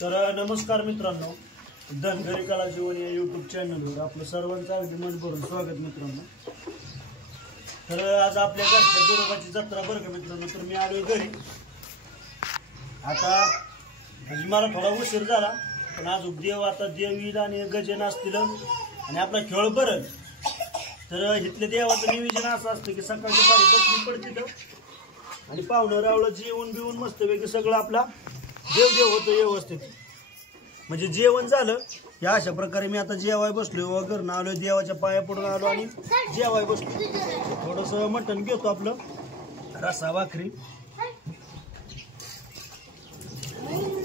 तर नमस्कार मित्रांनो, धनगरी कला जीवन या यूट्यूब चॅनलवर आपलं सर्वांचं अगदी मन भरून स्वागत मित्रांनो। तर आज आपल्या घरच्या बिरोबाची जत्रा बरं का मित्रांनो। तर मी आलोय घरी। आता मला थोडा उशीर झाला, पण आज देव आता देव येईल आणि गजन असतील आणि आपला खेळ बरं। तर इथल्या देवाचं नियोजन असं असतं की सकाळच्या पारी बकरी पडते आणि पाहुणं रावळं जेवण बिवून मस्तपैकी सगळं आपला देव होतं व्यवस्थित। म्हणजे जेवण झालं या अशा प्रकारे मी आता जेवाय बसलो, घरनं आलो, देवाच्या पाया पडून आलो आणि जेवाय बसलो। थोडंसं मटण घेतो, आपलं रस्सा भाकरी।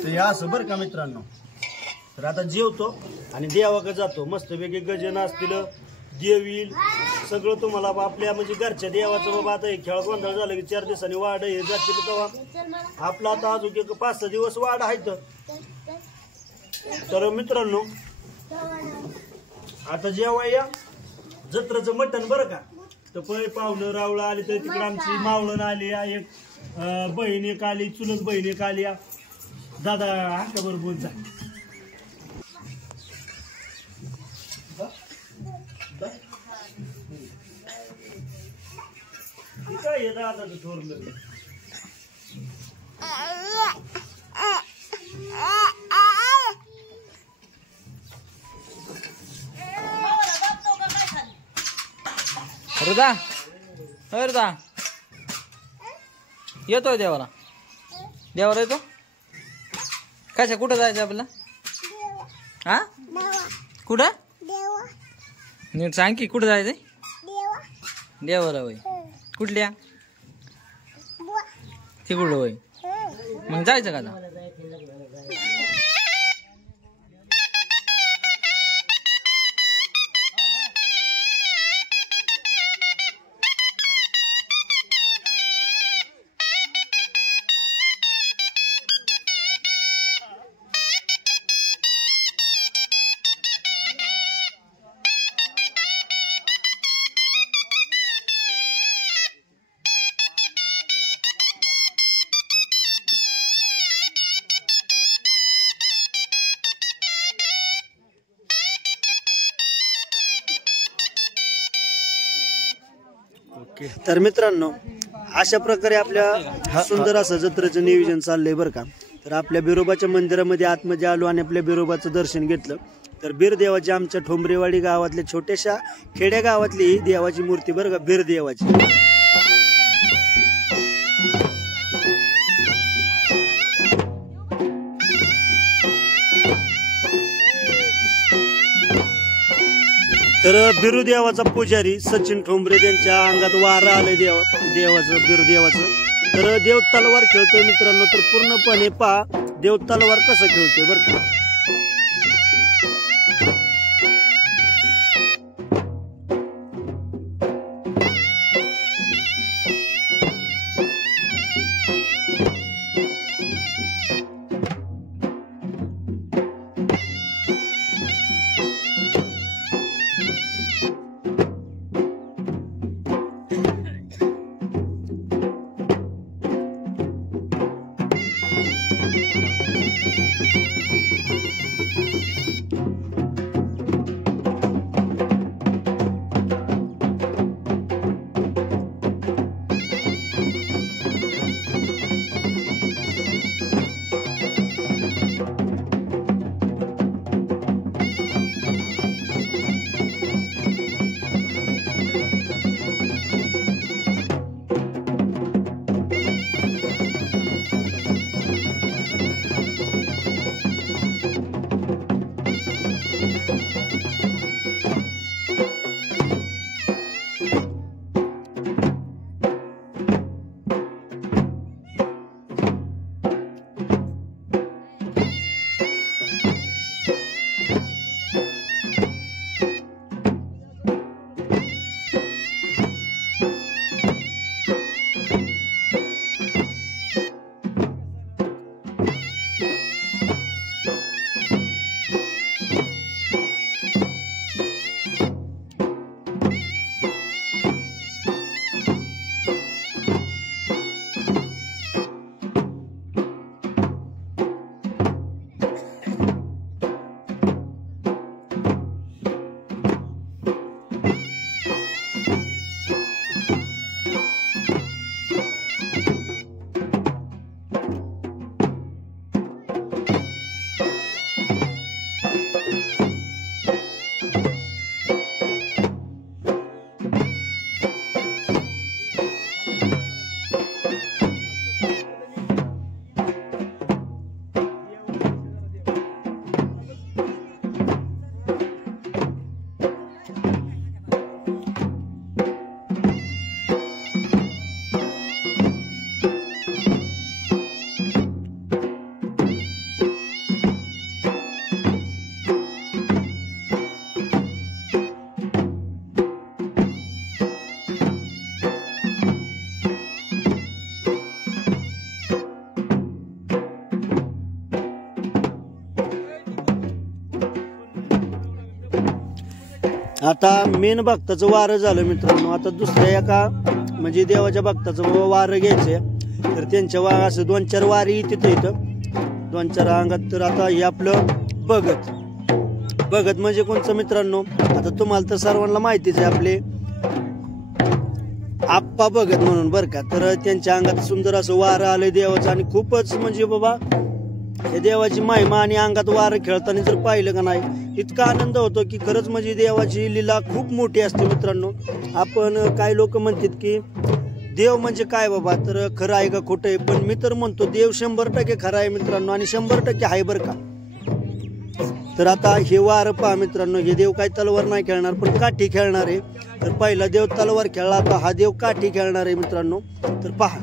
तर या असं बरं का मित्रांनो। तर आता जेवतो आणि देवाकडे जातो, मस्तपैकी गजन असतील, देव येईल सगळं तुम्हाला आपल्या म्हणजे घरच्या देवाचं। बाबा आता हे खेळ गोंधळ झालं की 4 दिवसांनी वाढ हे जातील, तेव्हा आपला आता अजून 5-6 दिवस वाढ आहे। तर मित्रांनो आता जेव्हा या जत्रेचं मटण बरं का। तर पै पाहुणं रावळं आली, तर तिकडे आमची मावळण आली, एक बहीण एक आली, चुलत बहीण एक आली। दादा हाका बरोबर बोल जा। काय दादा थोरलं हृदा हृदा येतोय देवाला येतो। कशा कुठं जायचं आपल्याला? हा कुठं नीट सांग की कुठं जायचंय? देवाला होय। कुठल्या ते कुठं होय? मग जायचं का आता? तर मित्रांनो अशा प्रकारे आपल्या सुंदर असं जत्रेचं नियोजन चाललंय बरं का। तर आपल्या बिरोबाच्या मंदिरामध्ये आतमध्ये आलो आणि आपल्या बिरोबाचं दर्शन घेतलं। तर बीर देवाची आमच्या ठोंबरेवाडी गावातल्या छोट्याशा खेड्या गावातली ही देवाची मूर्ती बरं का, बीर देवाची। तर बिरू देवाचा पुजारी सचिन ठोंबरे त्यांच्या अंगात वारा आलंय देवाचं बिरू देवाचं। तर देव तलवार खेळतोय मित्रांनो। तर पूर्णपणे पहा देव तलवार कसं खेळतोय बरं का। आता मेन भक्ताचं वारं झालं मित्रांनो. आता दुसऱ्या एका म्हणजे देवाच्या भक्ताचं वारं घ्यायचंय. तर त्यांच्या असं 2-4 वारी तिथं इथं 2-4 अंगात. तर आता हे आपलं भगत म्हणजे कोणचं मित्रांनो, आता तुम्हाला तर सर्वांना माहितीच आहे, आपले आप्पा भगत म्हणून बरं का. तर त्यांच्या अंगात सुंदर असं वारं आलंय देवाचं आणि खूपच म्हणजे बाबा हे देवाची महिमा. आणि अंगात वारं खेळताना जर पाहिलं का नाही इतका आनंद होतो की खरंच म्हणजे देवाची लीला खूप मोठी असते मित्रांनो. आपण काही लोक म्हणतात की देव म्हणजे काय बाबा, तर खरं आहे का खोटं आहे, पण मी तर म्हणतो देव 100% खरं आहे मित्रांनो आणि 100% आहे बरं का. तर आता हे वारं पहा मित्रांनो, हे देव काही तलवार नाही खेळणार पण काठी खेळणार आहे. तर पहिला देव तलवार खेळला, आता हा देव काठी खेळणार आहे मित्रांनो. तर पहा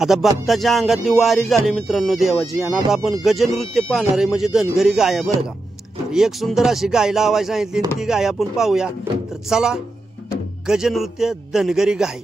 आता भक्ताच्या अंगातली वारी झाली मित्रांनो देवाची. आणि आता आपण गजनृत्य पाहणार आहे, म्हणजे धनगरी गाय बरं का. एक सुंदर अशी गाय लावायची सांगितली, ती गाय आपण पाहूया. तर चला, गजनृत्य धनगरी गाय.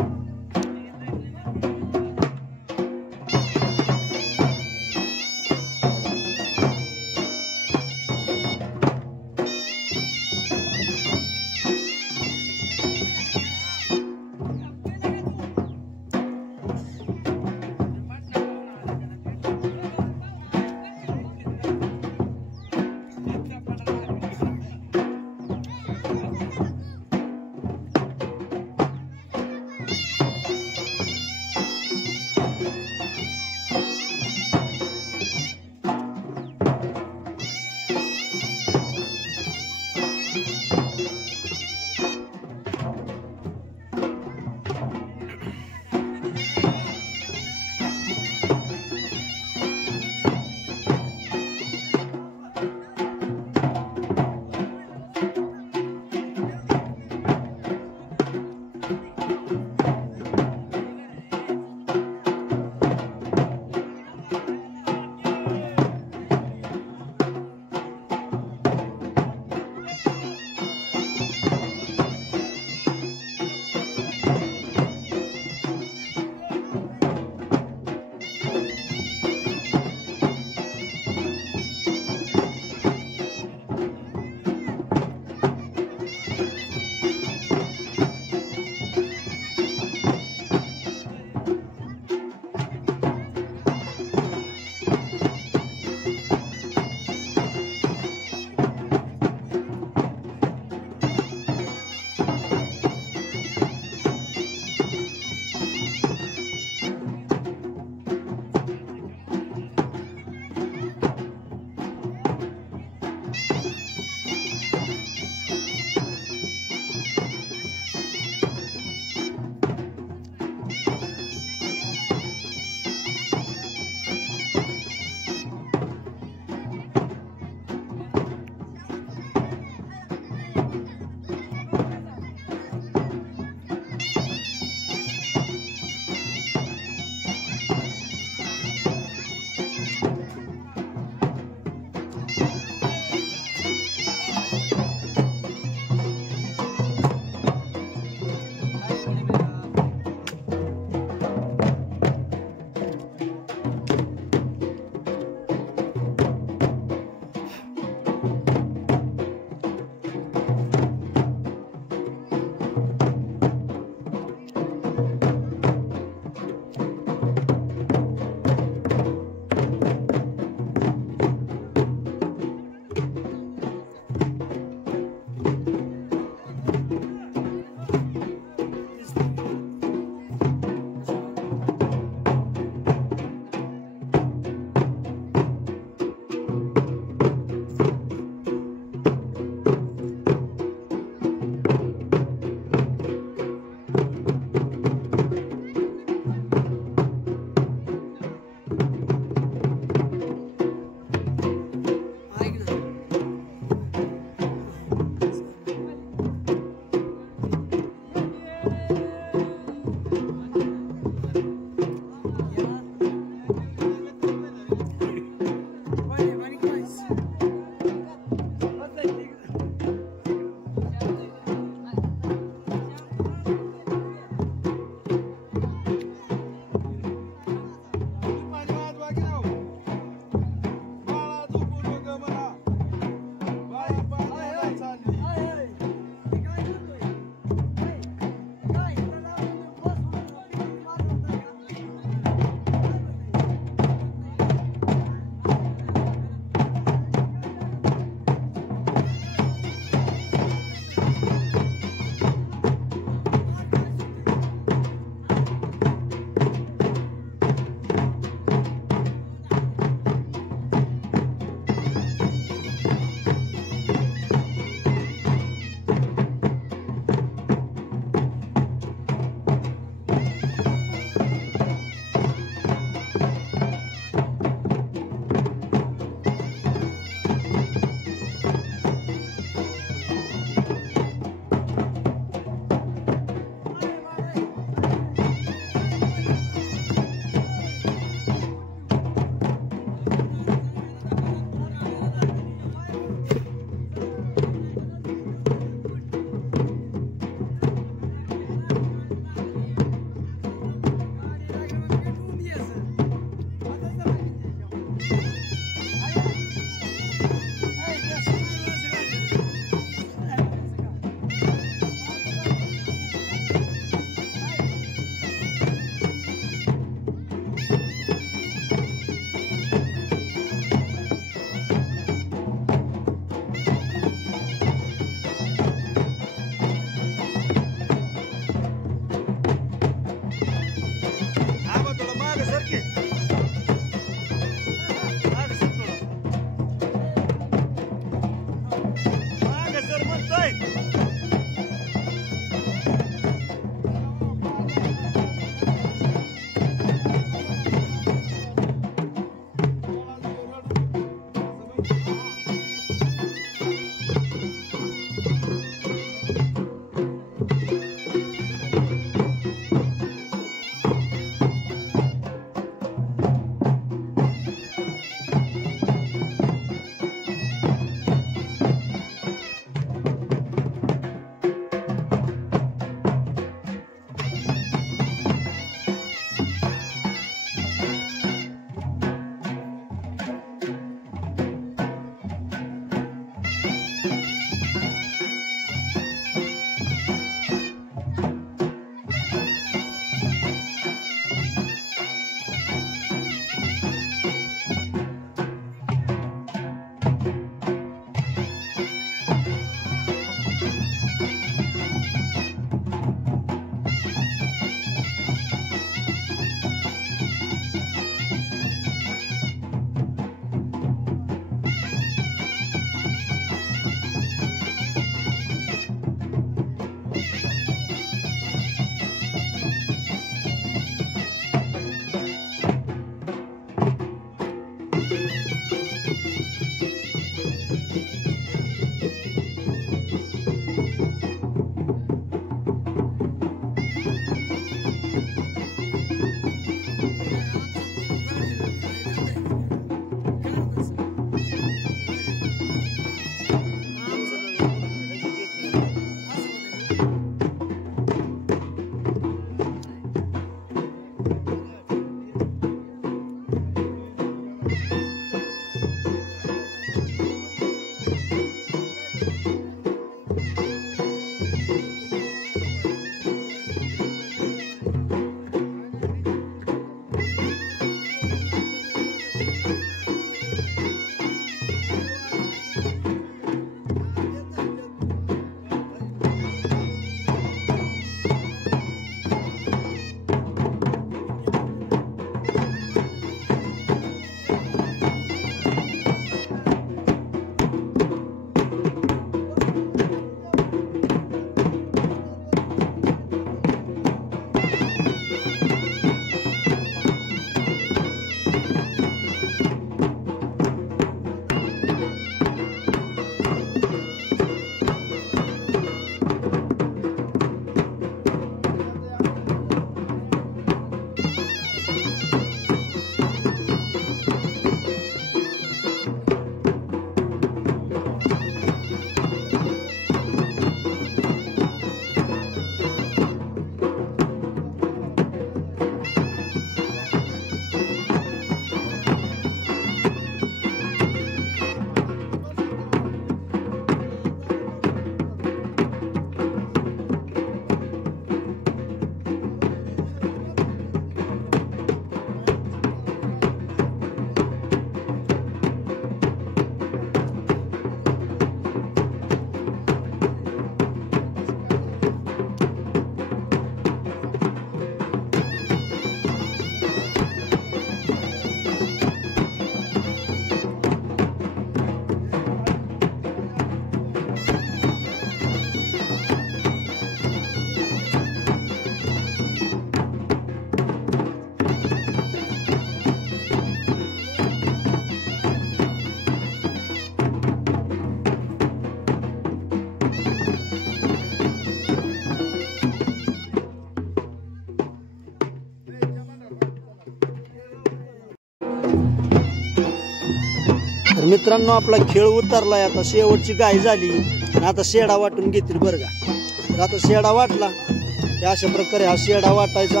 तर मित्रांनो आपला खेळ उतरलाय, आता शेवटची गाय झाली आणि आता शेडा वाटून घेतील बरं का. तर आता शेडा वाटला की अशा प्रकारे हा शेडा वाटायचा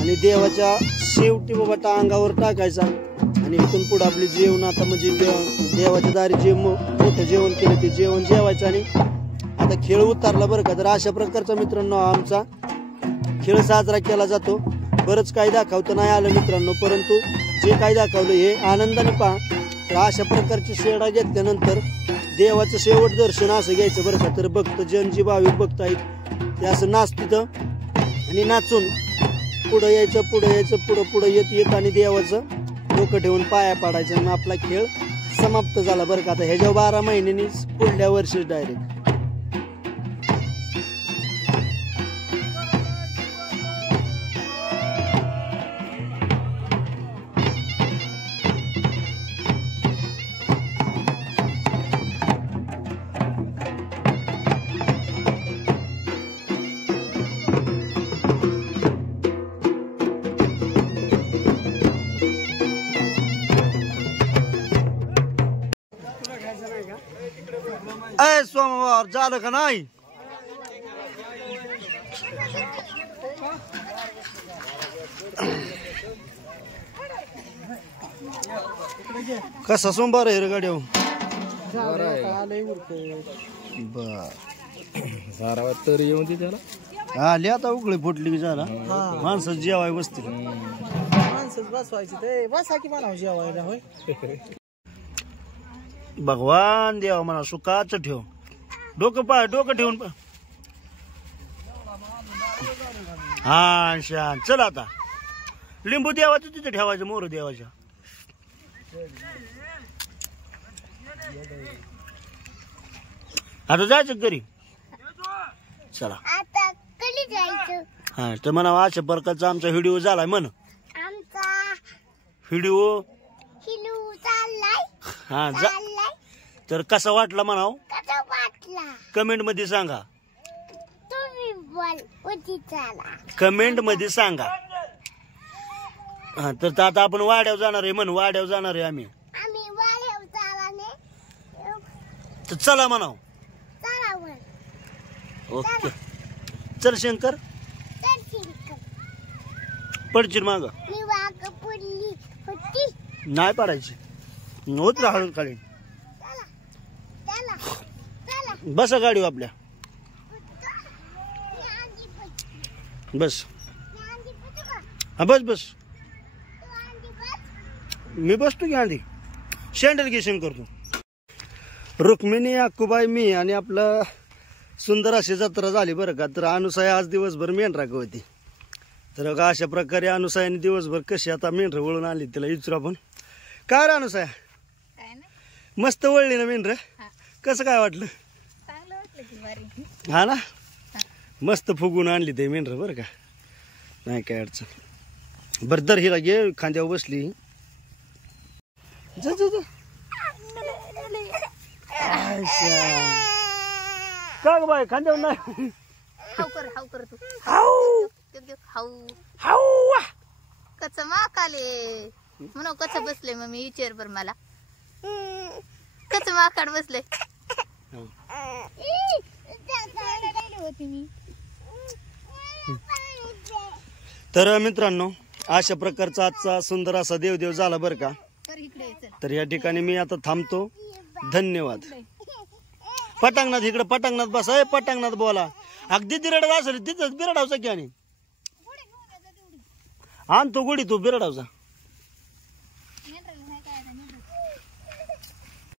आणि देवाच्या शेवटी बाबा अंगावर टाकायचा आणि इथून पुढे आपली जेवण आता म्हणजे देवाच्या दारी जे मोठं जेवण केलं ते जेवण जेवायचं आणि आता खेळ उतरला बरं का. तर अशा प्रकारचा मित्रांनो आमचा खेळ साजरा केला जातो. बरंच काही दाखवतं नाही आलं मित्रांनो, परंतु जे काही दाखवलं हे आनंदाने पहा. तर अशा प्रकारची शेडा घेतल्यानंतर देवाचं शेवट दर्शन असं घ्यायचं बरं का. तर भक्त जन जी भाविक भक्त आहेत ते असं नाचतं आणि नाचून पुढं यायचं पुढं येत आणि देवाचं डोकं ठेवून पाया पाडायचं आणि आपला खेळ समाप्त झाला बरं का. आता ह्याच्या 12 महिन्यांनी पुढल्या वर्षी डायरेक्ट. सोमवार झालं का नाही? कसा सोमवार आहे रे गाड्या? बर तर येऊन दे त्याला. आली आता उकळी फुटली की झाला माणसं जेवाय बसतील. माणसंच बसवायची ते बसा की म्हणावं जेवायला. होय भगवान देवा म्हणा सुखाचं ठेव. डोकं ठेवून हा शान. चल आता लिंबू देवाचं तिथे ठेवायचं, मोर देवाच्या. आता जायचं घरी. चला हा. तर म्हणा अशा प्रकारचा आमचा व्हिडिओ झालाय म्हण. व्हिडिओ हा तर कसा वाटला म्हणाव कमेंट मध्ये सांगा. कमेंट मध्ये सांगा. हा तर आता आपण वाड्यावर जाणार आहे म्हण. वाड्यावर जाणार आहे आम्ही. तर चला म्हणाव. ओके चल शंकर. पडशील माग नाही पडायची. होत राहू खाली. बसा गाडी आपल्या. बस हा बस. मी बसतो की आधी. शँडल घे शंकर तू. रुक्मिणी अक्कूबाई मी आणि आपलं सुंदर अशी जत्रा झाली बरं का. तर अनुसया आज दिवसभर मेंढरा होती. तर अशा प्रकारे अनुसयाने दिवसभर कशी आता मेंढर वळून आली तिला विचारू आपण. काय रे अनुसया मस्त वळली ना मेंढर? कसं काय वाटलं? हा ना मस्त फुगून आणली ते मेंढर बरं का. नाही काय अडचण. बरं दर हिला घे खांद्यावर बसली. का ग बाय खांद्यावर नाही? कच माकाले म्हणून कच बसले मग मी विचार बर मला कच माकाड बसले होती मी. तर मित्रांनो अशा प्रकारचा आजचा सुंदर असा देवदेव झाला बरं का. तर या ठिकाणी मी आता थांबतो. धन्यवाद. पटांगणात इकडे पटांगणात बसा. पटांगणात बोला. अगदी बिरडत असेल तिथंच बिरडावचा की आणि आणतो गुढी तू बिरडावचा.